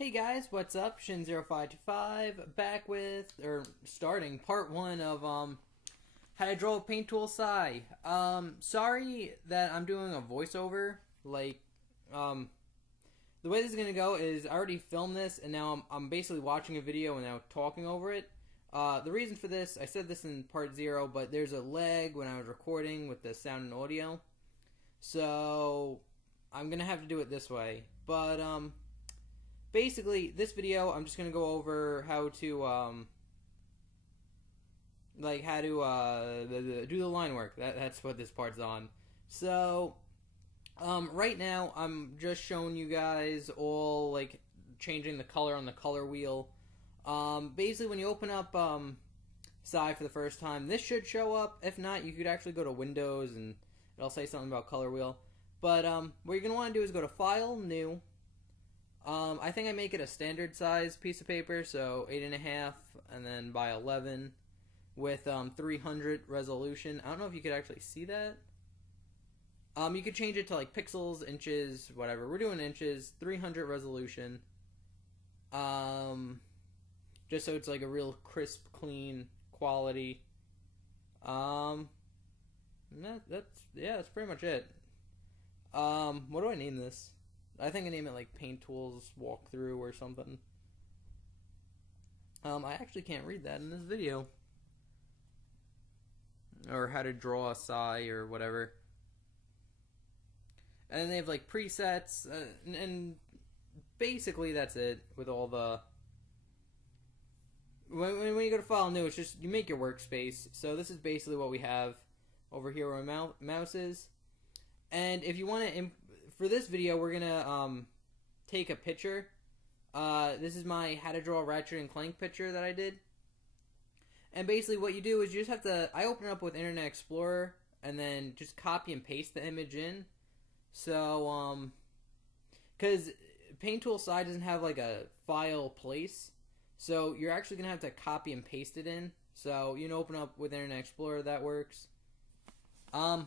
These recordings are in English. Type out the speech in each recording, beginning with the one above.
Hey guys, what's up? Shin0525 back with starting part 1 of how to draw a paint tool SAI. Sorry that I'm doing a voiceover. The way this is gonna go is I already filmed this and now I'm basically watching a video and now talking over it. The reason for this, I said this in part 0, but there's a lag when I was recording with the sound and audio. So I'm gonna have to do it this way. But basically, this video, I'm just going to go over how to, do the line work. That's what this part's on. So, right now, I'm just showing you guys all, changing the color on the color wheel. Basically, when you open up, SAI for the first time, this should show up. If not, you could actually go to Windows, and it'll say something about color wheel. But, what you're going to want to do is go to File, New. I think I make it a standard size piece of paper, so 8.5 and then by 11 with 300 resolution. I don't know if you could actually see that. You could change it to like pixels, inches, whatever. We're doing inches, 300 resolution. Just so it's like a real crisp, clean quality. That's pretty much it. What do I name this? I think I name it like Paint Tools Walkthrough or something. I actually can't read that in this video. Or how to draw a SAI or whatever. And then they have like presets, and basically that's it with all the... When you go to File New, it's just, you make your workspace. So this is basically what we have over here where my mouse is. And if you want to... For this video, we're gonna take a picture. This is my how to draw Ratchet and Clank picture that I did. And basically what you do is you just have to... I open it up with Internet Explorer and then just copy and paste the image in. So, because Paint Tool SAI doesn't have like a file place. So you're actually gonna have to copy and paste it in. So you can open up with Internet Explorer, that works. I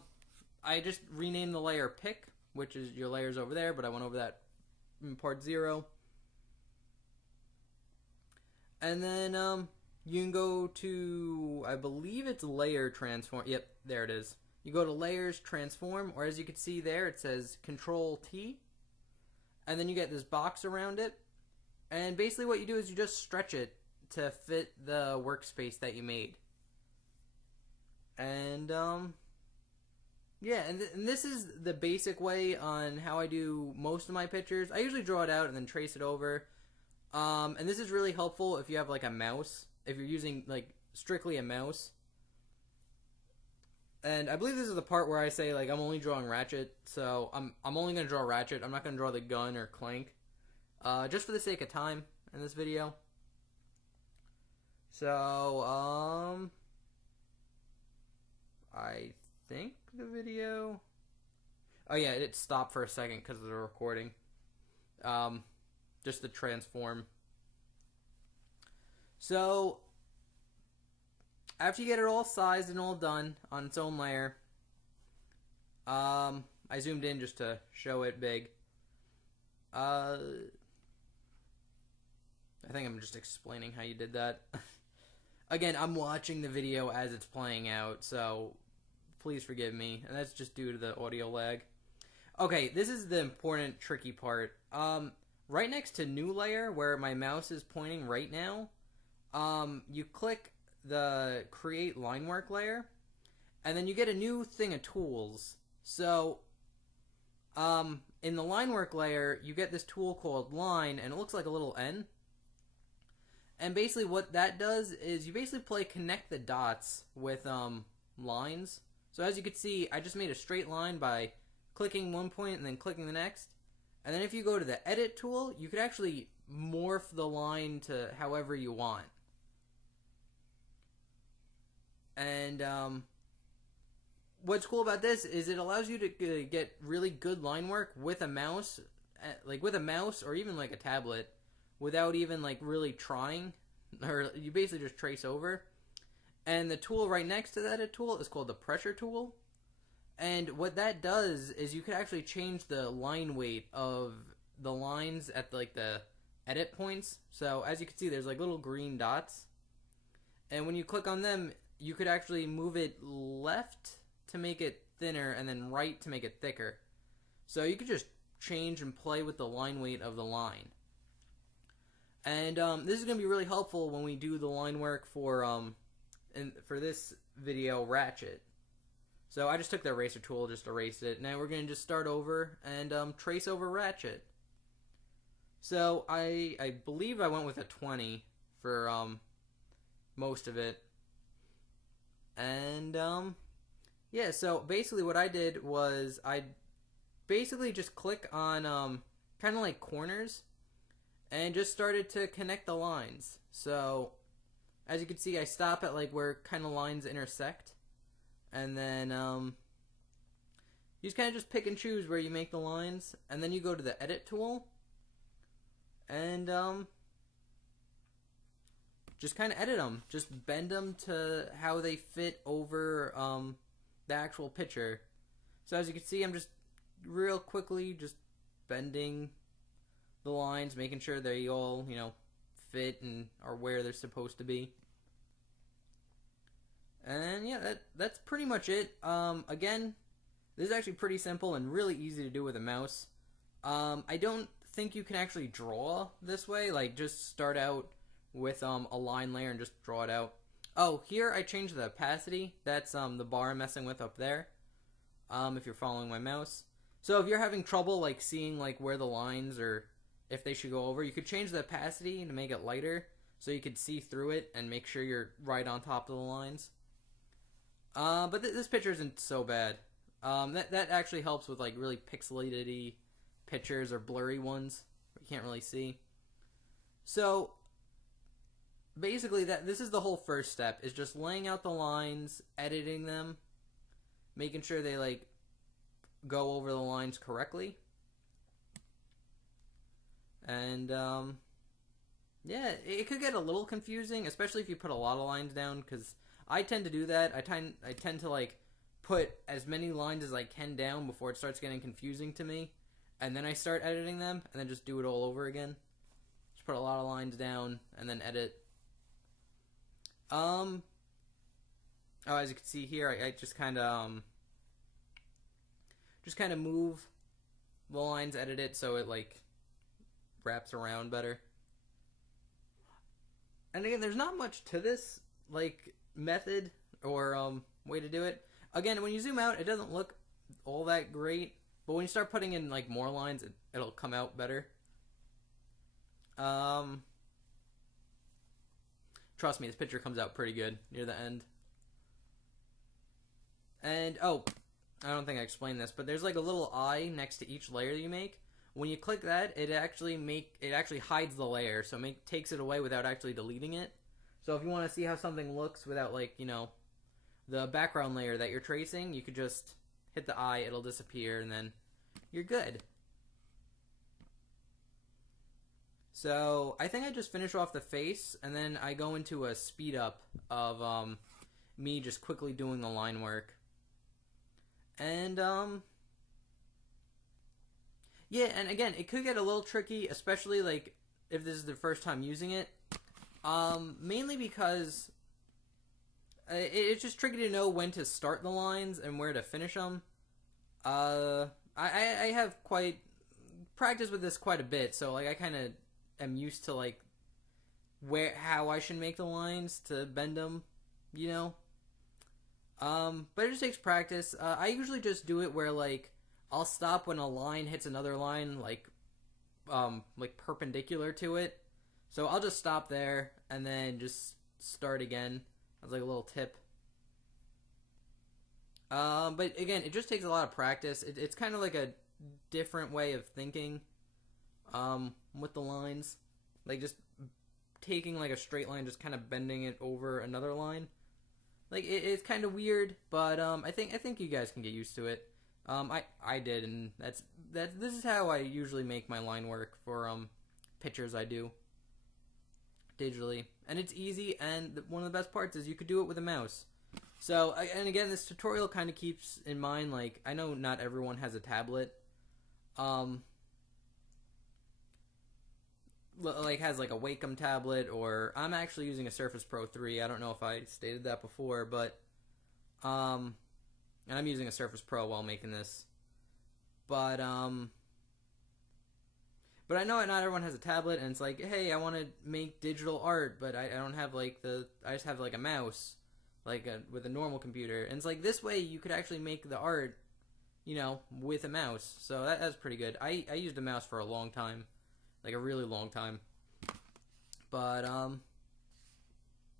just renamed the layer Pick, which is your layers over there, but I went over that in part 0. And then you can go to, I believe it's Layer Transform. Yep, there it is. You go to Layers Transform, or as you can see there, it says Control T. And then you get this box around it. And basically what you do is you just stretch it to fit the workspace that you made. And, yeah, and this is the basic way on how I do most of my pictures. I usually draw it out and then trace it over. And this is really helpful if you have like a mouse, if you're using like strictly a mouse. And I believe this is the part where I say like I'm only drawing Ratchet, so I'm only gonna draw Ratchet. I'm not gonna draw the gun or Clank, just for the sake of time in this video. So I think the video... Oh yeah, it stopped for a second because of the recording. Just the transform. So, after you get it all sized and all done on its own layer, I zoomed in just to show it big. I think I'm just explaining how you did that. Again, I'm watching the video as it's playing out, so please forgive me, and that's just due to the audio lag. Okay, this is the important, tricky part. Right next to New Layer, where my mouse is pointing right now, you click the Create Line Work layer, and then you get a new thing of tools. So, in the Line Work layer, you get this tool called Line, and it looks like a little N. And basically what that does is you basically connect the dots with lines. So as you can see, I just made a straight line by clicking one point and then clicking the next. And then if you go to the Edit tool, you could actually morph the line to however you want. And what's cool about this is it allows you to get really good line work with a mouse, or even like a tablet, without even like really trying. Or you basically just trace over. And the tool right next to that Edit tool is called the Pressure tool. And what that does is you can actually change the line weight of the lines at like the edit points. So as you can see, there's like little green dots, and when you click on them, you could actually move it left to make it thinner and then right to make it thicker. So you could just change and play with the line weight of the line. And this is going to be really helpful when we do the line work for this video, Ratchet. So I just took the eraser tool, just erased it. Now we're going to just start over and trace over Ratchet. So I believe I went with a 20 for most of it. And yeah, so basically what I did was I basically just click on kind of like corners and just started to connect the lines. So as you can see, I stop at like where kind of lines intersect, and then you just kind of just pick and choose where you make the lines, and then you go to the edit tool and just kind of edit them, just bend them to how they fit over the actual picture. So as you can see, I'm just real quickly just bending the lines, making sure they all, you know, fit and are where they're supposed to be. And yeah, that's pretty much it. Again, this is actually pretty simple and really easy to do with a mouse. I don't think you can actually draw this way, like just start out with a line layer and just draw it out. Oh, here I changed the opacity. That's the bar I'm messing with up there, if you're following my mouse. So if you're having trouble like seeing like where the lines or if they should go over, you could change the opacity to make it lighter so you could see through it and make sure you're right on top of the lines. But this picture isn't so bad. That actually helps with like really pixelated-y pictures or blurry ones you can't really see. So basically this is the whole first step, is just laying out the lines, editing them, making sure they like go over the lines correctly. And yeah, it could get a little confusing, especially if you put a lot of lines down, because I tend to do that. I tend to like put as many lines as I can down before it starts getting confusing to me, and then I start editing them, and then just do it all over again. Just put a lot of lines down and then edit. Oh, as you can see here, I just kind of move the lines, edit it so it like wraps around better. And again, there's not much to this like method or way to do it. Again, when you zoom out, it doesn't look all that great, but when you start putting in like more lines, it'll come out better. Trust me, this picture comes out pretty good near the end. And oh, I don't think I explained this, but there's like a little eye next to each layer that you make. When you click that, it actually hides the layer, so takes it away without actually deleting it. So if you want to see how something looks without, like, you know, the background layer that you're tracing, you could just hit the eye, it'll disappear, and then you're good. So I think I just finish off the face, and then I go into a speed up of me just quickly doing the line work. And yeah, and again, it could get a little tricky, especially like if this is the first time using it. Mainly because it's just tricky to know when to start the lines and where to finish them. I have quite practiced with this quite a bit, so like I kind of am used to like how I should make the lines to bend them, you know. But it just takes practice. I usually just do it where like I'll stop when a line hits another line, like perpendicular to it. So I'll just stop there and then just start again. That's like a little tip. But again, it just takes a lot of practice. It's kind of like a different way of thinking with the lines. Like just taking like a straight line, just kind of bending it over another line. Like it's kind of weird, but I think you guys can get used to it. I did, and this is how I usually make my line work for pictures I do digitally, and it's easy. And one of the best parts is you could do it with a mouse. So, and again, this tutorial kind of keeps in mind, like, I know not everyone has a tablet. like has like a Wacom tablet, or I'm actually using a Surface Pro 3. I don't know if I stated that before, but and I'm using a Surface Pro while making this. But I know not everyone has a tablet, and it's like, hey, I want to make digital art, but I don't have like I just have like a mouse, like with a normal computer, and it's like this way you could actually make the art, you know, with a mouse. So that's pretty good. I used a mouse for a long time, like a really long time. But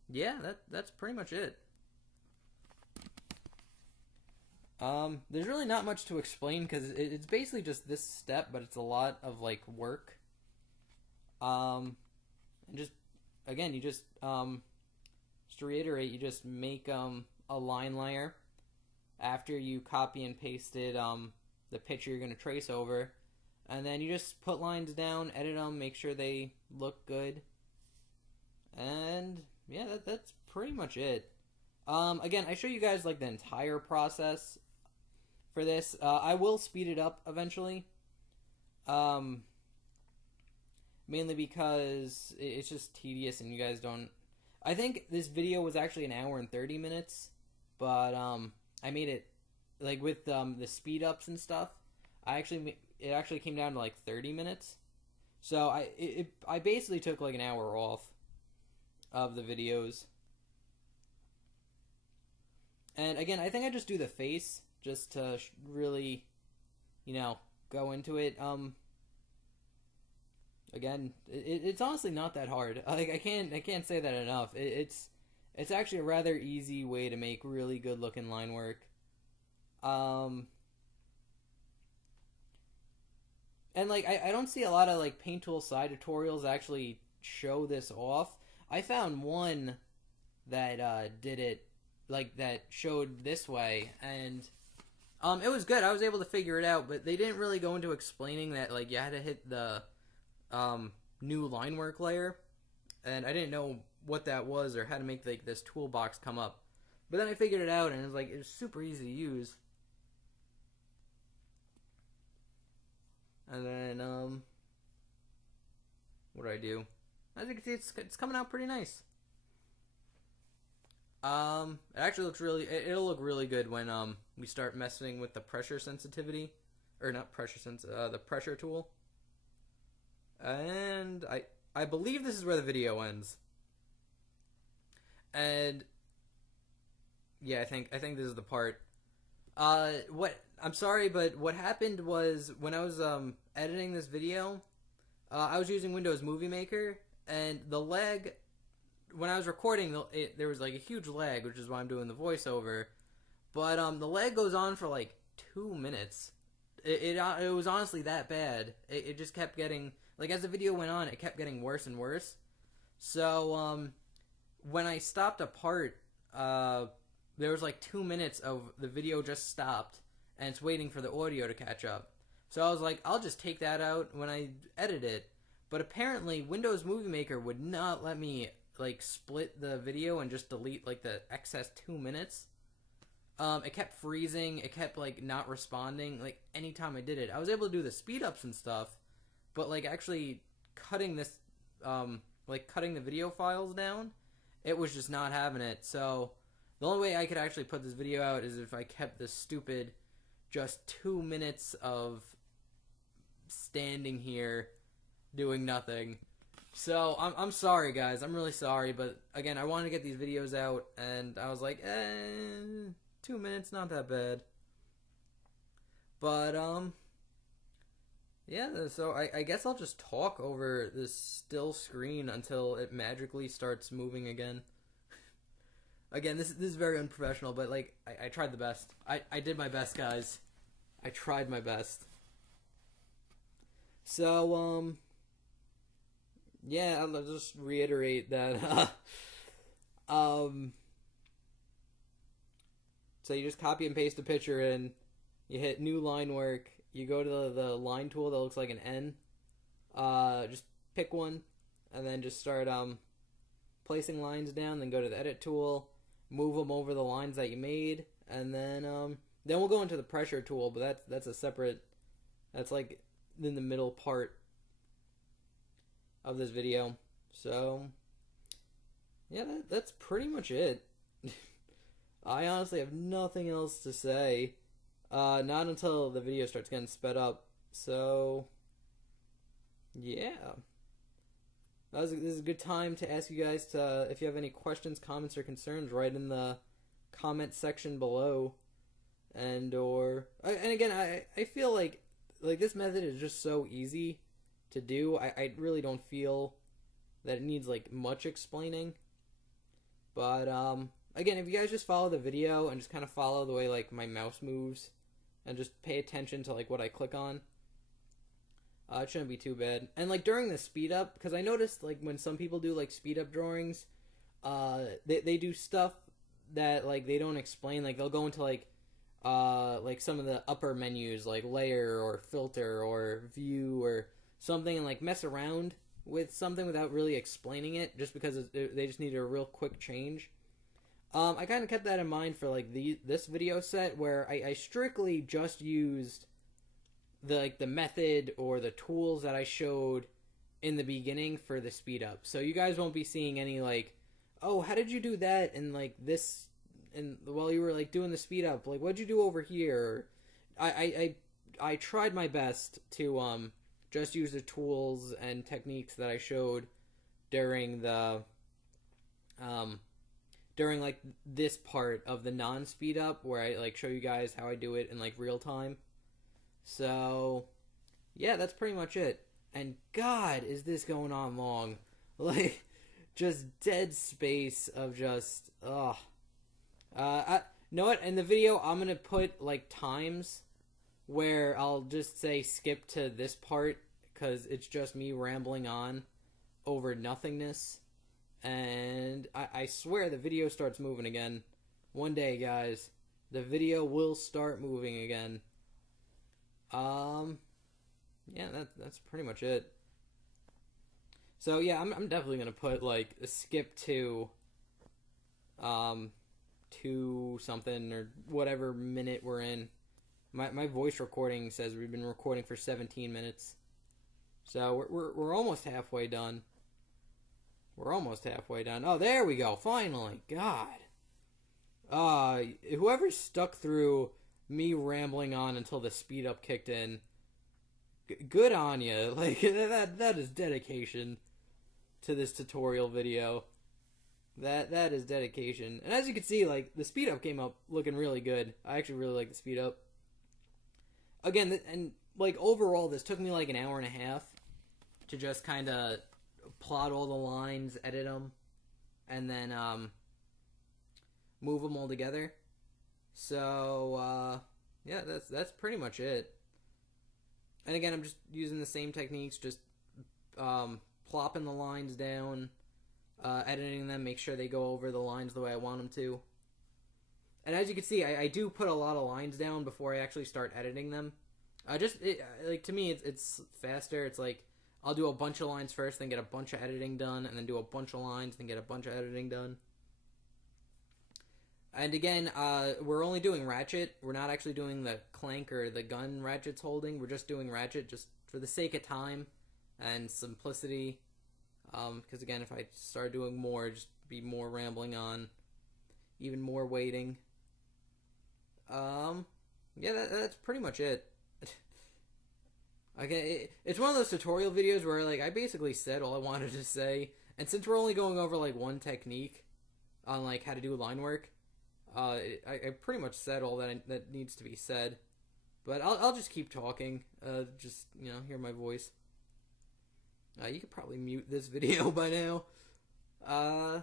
yeah, that's pretty much it. There's really not much to explain because it's basically just this step, but it's a lot of like work. And just again, you just to reiterate, you just make a line layer after you copy and pasted the picture you're gonna trace over, and then you just put lines down, edit them, make sure they look good, and yeah, that's pretty much it. Again, I show you guys like the entire process for this. I will speed it up eventually. Mainly because it's just tedious and you guys don't... I think this video was actually an hour and 30 minutes, but I made it like with the speed ups and stuff. It actually came down to like 30 minutes. So I basically took like an hour off of the videos. And again, I think I just do the face just to really, you know, go into it. Again, it's honestly not that hard. Like I can't say that enough. It's actually a rather easy way to make really good looking line work. And like I don't see a lot of like paint tool side tutorials actually show this off. I found one that did it, like that showed this way, and it was good. I was able to figure it out, but they didn't really go into explaining that like you had to hit the new line work layer, and I didn't know what that was or how to make like this toolbox come up. But then I figured it out, and it was like it was super easy to use. And then what do I do? As you can see, it's coming out pretty nice. It actually looks really... It'll look really good when we start messing with the pressure sensitivity, or not pressure the pressure tool. And I believe this is where the video ends. And yeah, I think this is the part. I'm sorry, but what happened was when I was editing this video, I was using Windows Movie Maker, and the lag, when I was recording, there was like a huge lag, which is why I'm doing the voiceover. But the lag goes on for like 2 minutes. It was honestly that bad. It just kept getting, like, as the video went on, it kept getting worse and worse. So when I stopped a part, there was like 2 minutes of the video just stopped, and it's waiting for the audio to catch up. So I was like, I'll just take that out when I edit it. But apparently Windows Movie Maker would not let me like split the video and just delete like the excess 2 minutes. It kept freezing, it kept like not responding like anytime I did it. I was able to do the speed ups and stuff, but like actually cutting this like cutting the video files down, it was just not having it. So the only way I could actually put this video out is if I kept this stupid just 2 minutes of standing here doing nothing. So I'm sorry, guys. I'm really sorry, but again, I wanted to get these videos out, and I was like, 2 minutes, not that bad. But yeah. So I guess I'll just talk over this still screen until it magically starts moving again. Again, this is very unprofessional, but like I tried the best. I did my best, guys. I tried my best. So yeah, I'll just reiterate that so you just copy and paste a picture in, you hit new line work, you go to the line tool that looks like an N, just pick one, and then just start placing lines down, then go to the edit tool, move them over the lines that you made, and then we'll go into the pressure tool, but that's a separate, that's like in the middle part. of this video. So, yeah, that's pretty much it. I honestly have nothing else to say. Not until the video starts getting sped up. So, yeah. This is a good time to ask you guys to, if you have any questions, comments, or concerns, write in the comment section below. And again, I feel like this method is just so easy to do. I really don't feel that it needs like much explaining. But again, if you guys just follow the video and just kind of follow the way like my mouse moves and just pay attention to like what I click on, it shouldn't be too bad. And like during the speed up, because I noticed like when some people do like speed up drawings, they do stuff that like they don't explain. Like they'll go into like some of the upper menus like layer or filter or view or something, and like mess around with something without really explaining it, just because they just need a real quick change. I kind of kept that in mind for like this video set, where I strictly just used the method or the tools that I showed in the beginning for the speed up. So you guys won't be seeing any like, oh, how did you do that and like this, and while you were like doing the speed up, like what'd you do over here? I tried my best to just use the tools and techniques that I showed during the during like this part of the non-speed up, where I like show you guys how I do it in like real time. So yeah, that's pretty much it. And God, is this going on long? Like just dead space of just know what? In the video, I'm gonna put like times where I'll just say skip to this part, because it's just me rambling on over nothingness. And I swear the video starts moving again. One day, guys, the video will start moving again. Yeah, that's pretty much it. So yeah, I'm definitely gonna put like a skip to something or whatever minute we're in. My voice recording says we've been recording for 17 minutes. So we're almost halfway done. We're almost halfway done. Oh, there we go. Finally. God. Whoever stuck through me rambling on until the speed up kicked in, good on you. Like that is dedication to this tutorial video. That is dedication. And as you can see, like the speed up came up looking really good. I actually really like the speed up. Again, and like overall, this took me like an hour and a half to just kind of plot all the lines, edit them, and then move them all together. So yeah, that's pretty much it. And again, I'm just using the same techniques, just plopping the lines down, editing them, make sure they go over the lines the way I want them to. And as you can see, I do put a lot of lines down before I actually start editing them. Like to me, it's faster. It's like I'll do a bunch of lines first, then get a bunch of editing done, and then do a bunch of lines, then get a bunch of editing done. And again, we're only doing Ratchet. We're not actually doing the clank or the gun Ratchet's holding. We're just doing Ratchet just for the sake of time and simplicity. Because again, if I start doing more, just be more rambling on, even more waiting. Yeah, that's pretty much it. Okay, it's one of those tutorial videos where like I basically said all I wanted to say, and since we're only going over like one technique on like how to do line work, I pretty much said all that needs to be said. But I'll just keep talking, just hear my voice. You could probably mute this video by now. Yeah,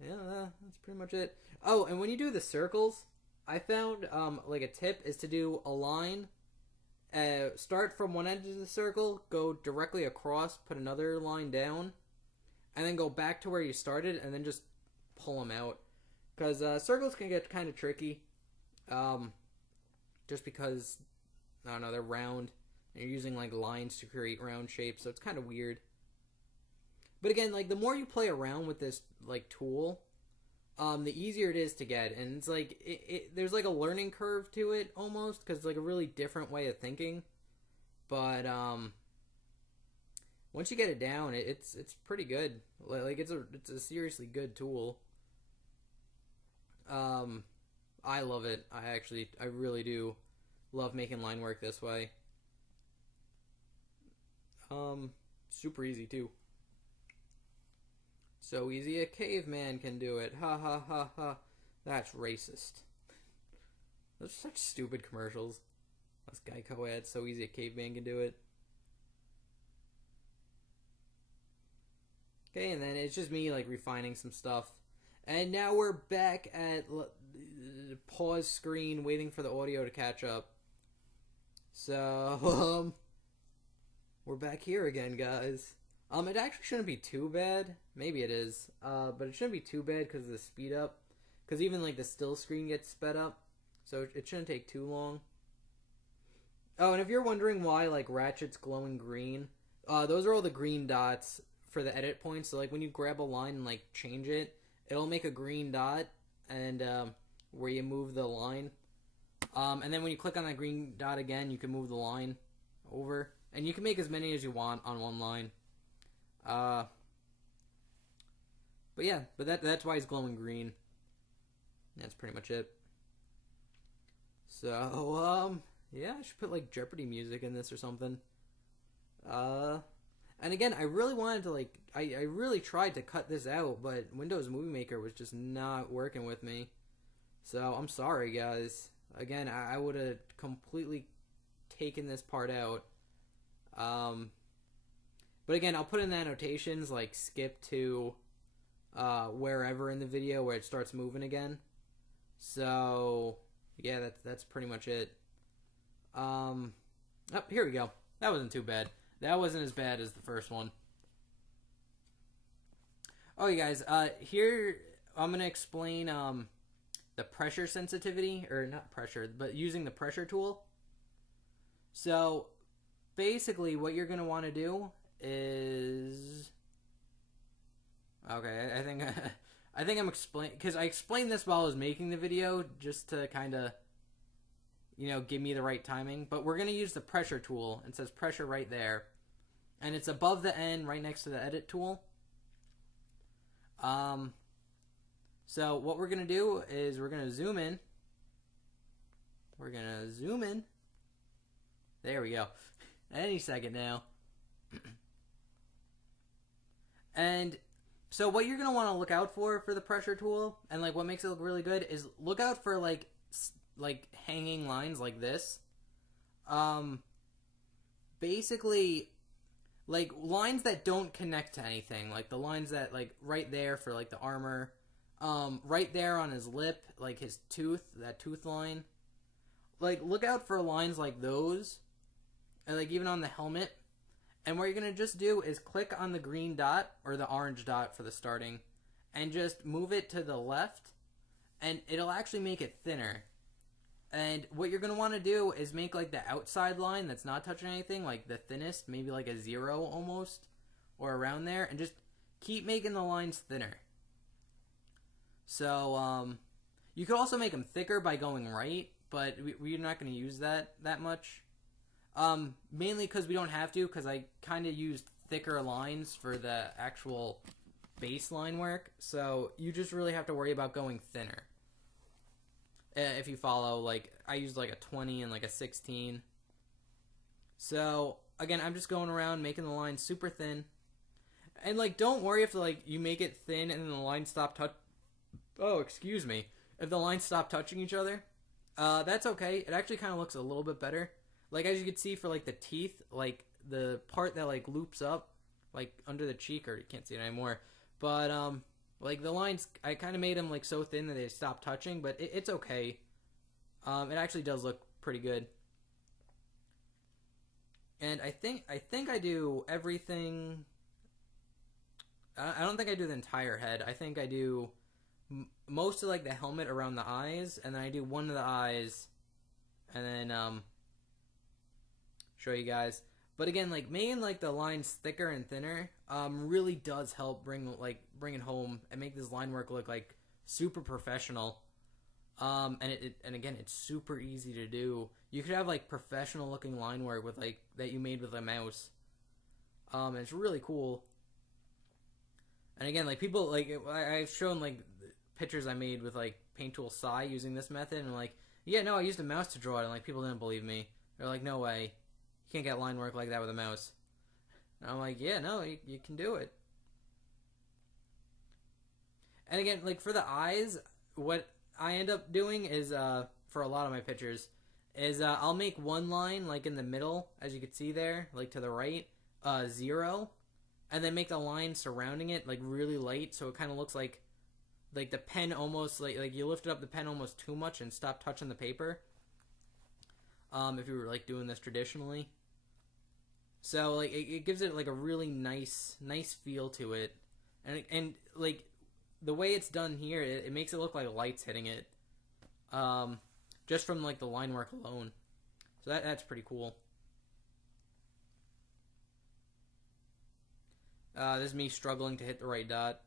that's pretty much it. Oh, and when you do the circles, I found like a tip is to do a line. Start from one end of the circle, go directly across, put another line down, and then go back to where you started, and then just pull them out. Because circles can get kind of tricky, just because, I don't know, they're round, and you're using like lines to create round shapes, so it's kind of weird. But again, like the more you play around with this like tool, the easier it is to get, and it's like there's like a learning curve to it almost, because it's like a really different way of thinking. But once you get it down, it's pretty good. Like it's a seriously good tool. I love it. I really do love making line work this way. Super easy too. So easy a caveman can do it. Ha ha ha ha. That's racist. Those are such stupid commercials. This Geico ad, so easy a caveman can do it. Okay, and then it's just me like refining some stuff. And now we're back at pause screen waiting for the audio to catch up. So, we're back here again, guys. It actually shouldn't be too bad. Maybe it is. But it shouldn't be too bad because of the speed up. Because even like the still screen gets sped up. So it shouldn't take too long. Oh, and if you're wondering why like Ratchet's glowing green, those are all the green dots for the edit points. So like when you grab a line and like change it, it'll make a green dot and where you move the line. And then when you click on that green dot again, you can move the line over. And you can make as many as you want on one line. But yeah, that's why it's glowing green. That's pretty much it. So, yeah, I should put like Jeopardy music in this or something. And again, I really wanted to like, I really tried to cut this out, but Windows Movie Maker was just not working with me. So, I'm sorry, guys. Again, I would have completely taken this part out. But again, I'll put in the annotations, like skip to wherever in the video where it starts moving again. So, yeah, that's pretty much it. Oh, here we go. That wasn't too bad. That wasn't as bad as the first one. Okay, guys, here I'm going to explain the pressure sensitivity, or not pressure, but using the pressure tool. So, basically, what you're going to want to do is... Okay, I think I'm explaining... Because I explained this while I was making the video, just to kind of, you know, give me the right timing. But we're going to use the pressure tool. It says pressure right there. And it's above the N, right next to the edit tool. So what we're going to do is we're going to zoom in. We're going to zoom in. There we go. Any second now. And so what you're going to want to look out for the pressure tool, and like what makes it look really good, is look out for like hanging lines like this. Basically, like lines that don't connect to anything, like the lines that like right there for like the armor, right there on his lip, like his tooth, that tooth line. Like look out for lines like those, and like even on the helmet. And what you're going to just do is click on the green dot, or the orange dot for the starting, and just move it to the left, and it'll actually make it thinner. And what you're going to want to do is make like the outside line that's not touching anything, like the thinnest, maybe like a 0 almost, or around there, and just keep making the lines thinner. So, you could also make them thicker by going right, but we're not going to use that much. Mainly because we don't have to, because I kind of used thicker lines for the actual baseline work, so you just really have to worry about going thinner. If you follow, like, I used like a 20 and like a 16. So, again, I'm just going around making the line super thin. And, like, don't worry if, like, you make it thin and then the lines stop if the lines stop touching each other, that's okay. It actually kind of looks a little bit better. Like, as you can see for, like, the teeth, like, the part that, like, loops up, like, under the cheek, or you can't see it anymore. But, like, the lines, I kind of made them, like, so thin that they stopped touching, but it's okay. It actually does look pretty good. And I think I do everything... I don't think I do the entire head. I think I do most of, like, the helmet around the eyes, and then I do one of the eyes, and then, show you guys. But again, like making like the lines thicker and thinner really does help bring it home and make this line work look like super professional. And again, it's super easy to do. You could have like professional looking line work with like that you made with a mouse. And it's really cool. And again, like people, like I've shown like pictures I made with like Paint Tool SAI using this method, and like, yeah, no, I used a mouse to draw it, and like people didn't believe me. They're like, no way, you can't get line work like that with a mouse. And I'm like, yeah, no, you can do it. And again, like for the eyes, what I end up doing is, for a lot of my pictures, is I'll make one line like in the middle, as you can see there, like to the right, 0, and then make the line surrounding it like really light, so it kind of looks like the pen almost like you lifted up the pen almost too much and stopped touching the paper. If you were like doing this traditionally, so like it gives it like a really nice feel to it, and like the way it's done here, it makes it look like light's hitting it, just from like the line work alone. So that's pretty cool. This is me struggling to hit the right dot.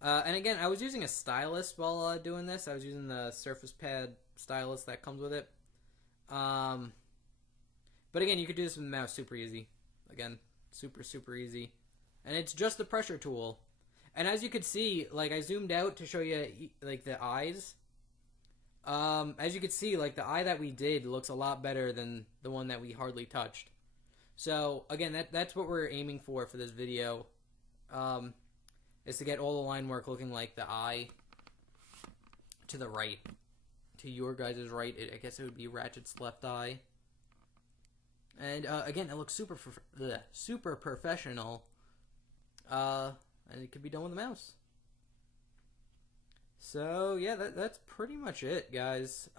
And again, I was using a stylus while doing this. I was using the Surface Pad stylus that comes with it. But again, you could do this with the mouse super easy. Again, super easy. And it's just the pressure tool. And as you could see, like I zoomed out to show you like the eyes. As you could see, like the eye that we did looks a lot better than the one that we hardly touched. So again, that's what we're aiming for this video, is to get all the line work looking like the eye to the right, to your guys' right. I guess it would be Ratchet's left eye. And again, it looks super professional, and it could be done with a mouse. So yeah, that's pretty much it, guys.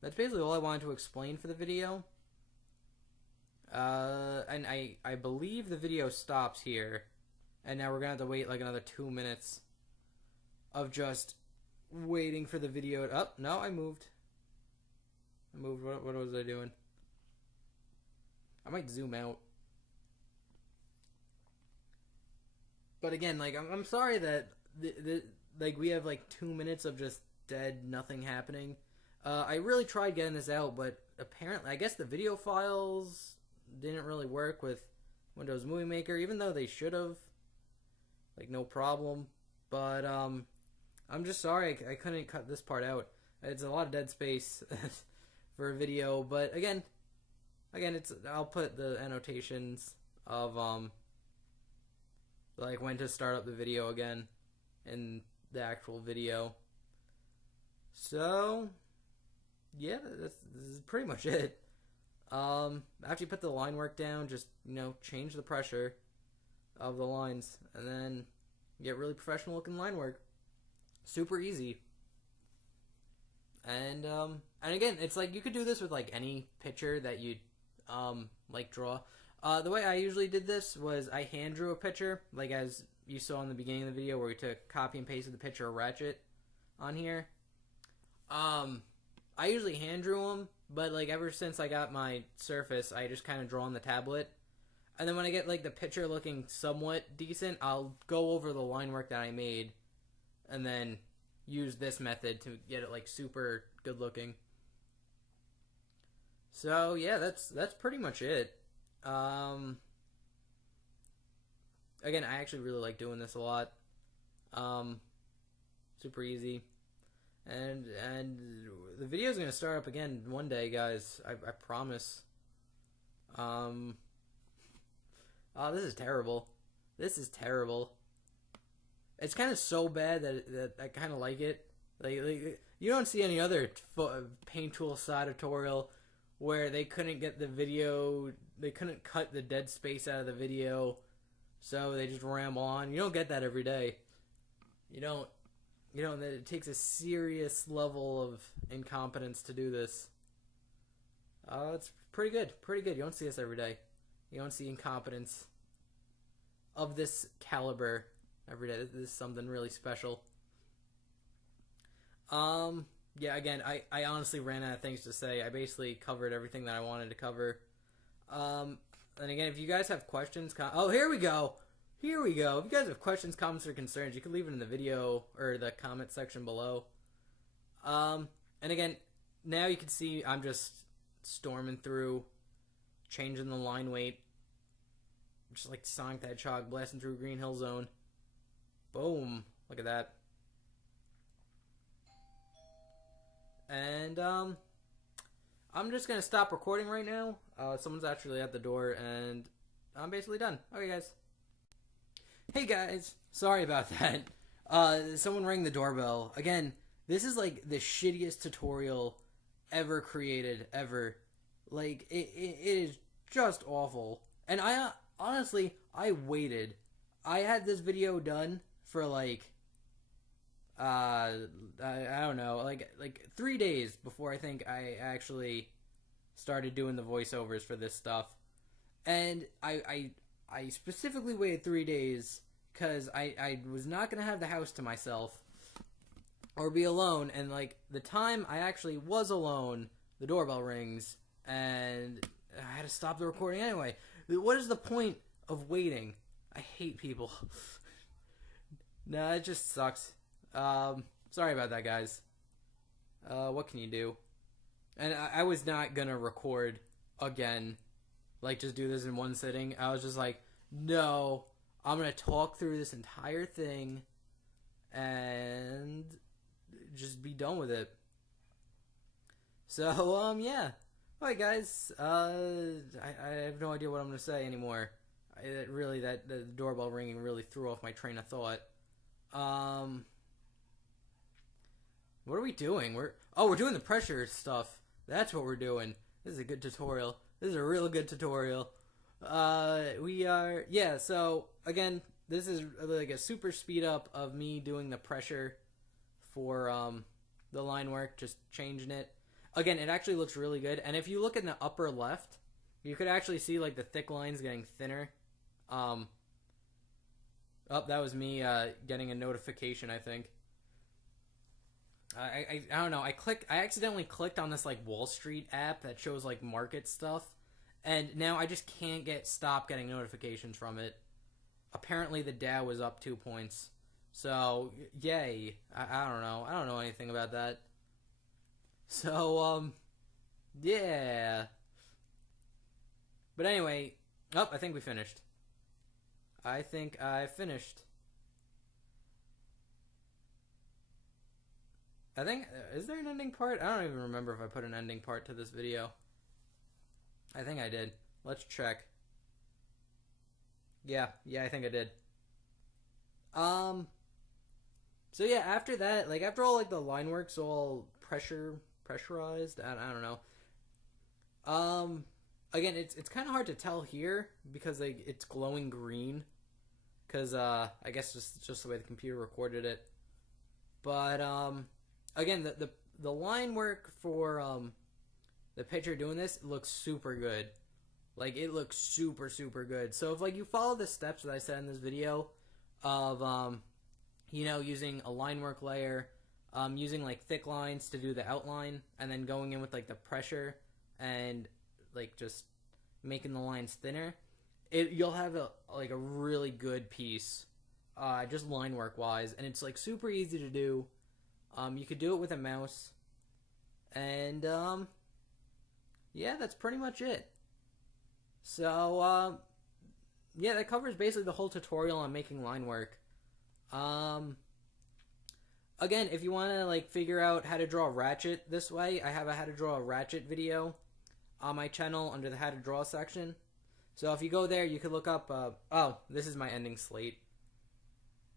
That's basically all I wanted to explain for the video. And I believe the video stops here, and now we're gonna have to wait like another 2 minutes of just waiting for the video to... Oh, no, I moved. What was I doing? I might zoom out. But again, like, I'm sorry that like we have like 2 minutes of just dead, nothing happening. I really tried getting this out, but apparently, I guess the video files didn't really work with Windows Movie Maker, even though they should have. Like, no problem. But, I'm just sorry I couldn't cut this part out. It's a lot of dead space for a video, but again, I'll put the annotations of, like, when to start up the video again in the actual video. So, yeah, this is pretty much it. After you put the line work down, just, change the pressure of the lines, and then get really professional looking line work. Super easy. And again, it's like you could do this with like any picture that you like draw. The way I usually did this was I hand drew a picture, like as you saw in the beginning of the video where we took copy and pasted the picture of Ratchet on here. I usually hand drew them, but like ever since I got my Surface, I just kind of draw on the tablet. And then when I get like the picture looking somewhat decent, I'll go over the line work that I made and then use this method to get it like super good looking. So yeah, that's pretty much it. Again, I actually really like doing this a lot. Super easy. And the video's gonna start up again one day, guys. I promise. Oh, this is terrible. This is terrible. It's kind of so bad that I kind of like it. Like you don't see any other Paint Tool SAI tutorial where they couldn't get the video, they couldn't cut the dead space out of the video, so they just ramble on. You don't get that every day. You don't. It takes a serious level of incompetence to do this. It's pretty good. You don't see this every day. You don't see incompetence of this caliber every day. This is something really special. Yeah, again, I honestly ran out of things to say. I basically covered everything that I wanted to cover. And again, if you guys have questions... Oh, here we go! If you guys have questions, comments, or concerns, you can leave it in the video or the comment section below. And again, now you can see I'm just storming through, changing the line weight, just like Sonic the Hedgehog blasting through Green Hill Zone. Boom. Look at that. And I'm just gonna stop recording right now. Someone's actually at the door, and I'm basically done. Okay, guys. Hey, guys. Sorry about that. Someone rang the doorbell. Again, this is like the shittiest tutorial ever created, ever. Like, it is just awful. And honestly, I waited. I had this video done for like, I don't know, like 3 days before I think I actually started doing the voiceovers for this stuff. And I specifically waited 3 days because I was not going to have the house to myself or be alone. And like the time I actually was alone, the doorbell rings and I had to stop the recording anyway. What is the point of waiting? I hate people. Nah, it just sucks. Sorry about that, guys. What can you do? And I was not gonna record again, like just do this in one sitting. I was just like, no, I'm gonna talk through this entire thing and just be done with it. So, yeah. Alright, guys. I have no idea what I'm gonna say anymore. The doorbell ringing really threw off my train of thought. What are we doing? We're doing the pressure stuff. That's what we're doing. This is a good tutorial. This is a real good tutorial. So again, this is like a super speed up of me doing the pressure for the line work, just changing it. Again, it actually looks really good. And if you look in the upper left, you could actually see like the thick lines getting thinner. That was me getting a notification, I think. I don't know. I accidentally clicked on this like Wall Street app that shows like market stuff, and now I just can't stop getting notifications from it. Apparently the Dow was up 2 points, so yay. I don't know. I don't know anything about that. So yeah. But anyway, I think we finished. I think I finished. I think, is there an ending part? I don't even remember if I put an ending part to this video. I think I did. Let's check. Yeah, I think I did. So yeah, after that, like after all like the line work's all pressurized, I don't know. Again, it's kind of hard to tell here because like it's glowing green, because I guess just the way the computer recorded it. But again, the line work for the pitcher doing this looks super good. Like it looks super good. So if like you follow the steps that I said in this video of using a line work layer, using like thick lines to do the outline, and then going in with like the pressure and like just making the lines thinner, you'll have a really good piece, just line work wise, and it's like super easy to do. You could do it with a mouse, and yeah, that's pretty much it. So yeah, that covers basically the whole tutorial on making line work. Again, if you want to like figure out how to draw a ratchet this way, I have a how to draw a ratchet video on my channel under the how to draw section. So if you go there, you could look up, this is my ending slate.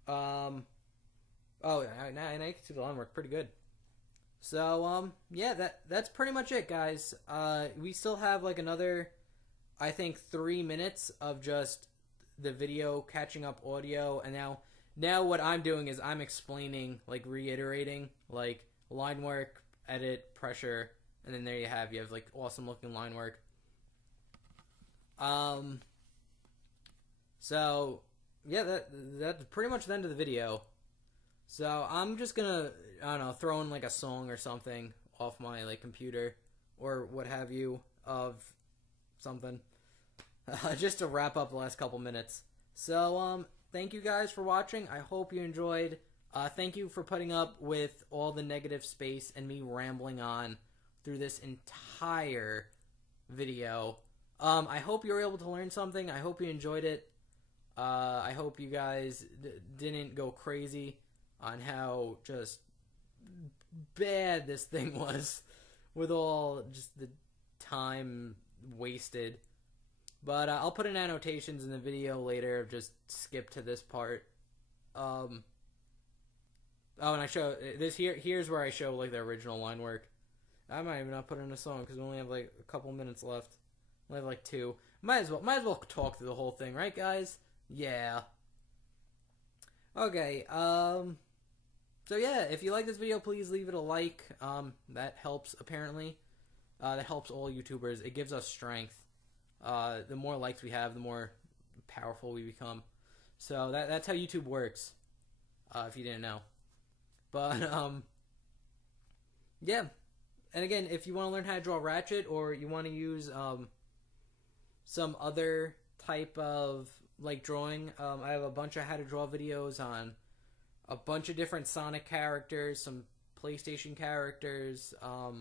Now I can see the line work pretty good. So, yeah, that's pretty much it, guys. We still have like another, I think, 3 minutes of just the video catching up audio, and now what I'm doing is I'm explaining, like reiterating, like line work, edit, pressure, and then there you have like awesome looking line work. So yeah, that's pretty much the end of the video. So I'm just gonna, I don't know, throw in like a song or something off my like computer or what have you of something, just to wrap up the last couple minutes. So thank you guys for watching. I hope you enjoyed. Thank you for putting up with all the negative space and me rambling on through this entire video. I hope you were able to learn something. I hope you enjoyed it. I hope you guys didn't go crazy on how just bad this thing was with all just the time wasted. But I'll put in annotations in the video later. Just skip to this part. Oh, and I show this here. Here's where I show like the original line work. I might even not put in a song because we only have like a couple minutes left. We have like 2. Might as well talk through the whole thing, right, guys? Yeah. Okay. So yeah, if you like this video, please leave it a like. That helps apparently. That helps all YouTubers. It gives us strength. The more likes we have, the more powerful we become. So that's how YouTube works. If you didn't know. But yeah. And again, if you want to learn how to draw Ratchet, or you want to use some other type of like drawing, I have a bunch of how to draw videos on a bunch of different Sonic characters, some PlayStation characters, a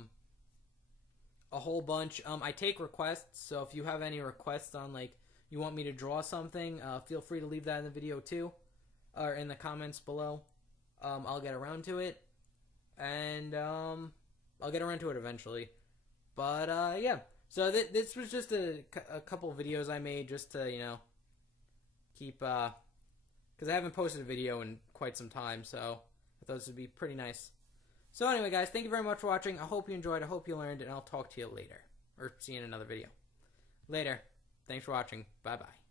whole bunch. I take requests, so if you have any requests on like you want me to draw something, feel free to leave that in the video too, or in the comments below. I'll get around to it, and I'll get around to it eventually. But yeah, so this was just a couple videos I made just to, you know, keep because I haven't posted a video in quite some time, so I thought this would be pretty nice. So anyway, guys, thank you very much for watching. I hope you enjoyed. I hope you learned, and I'll talk to you later, or see you in another video. Later. Thanks for watching. Bye-bye.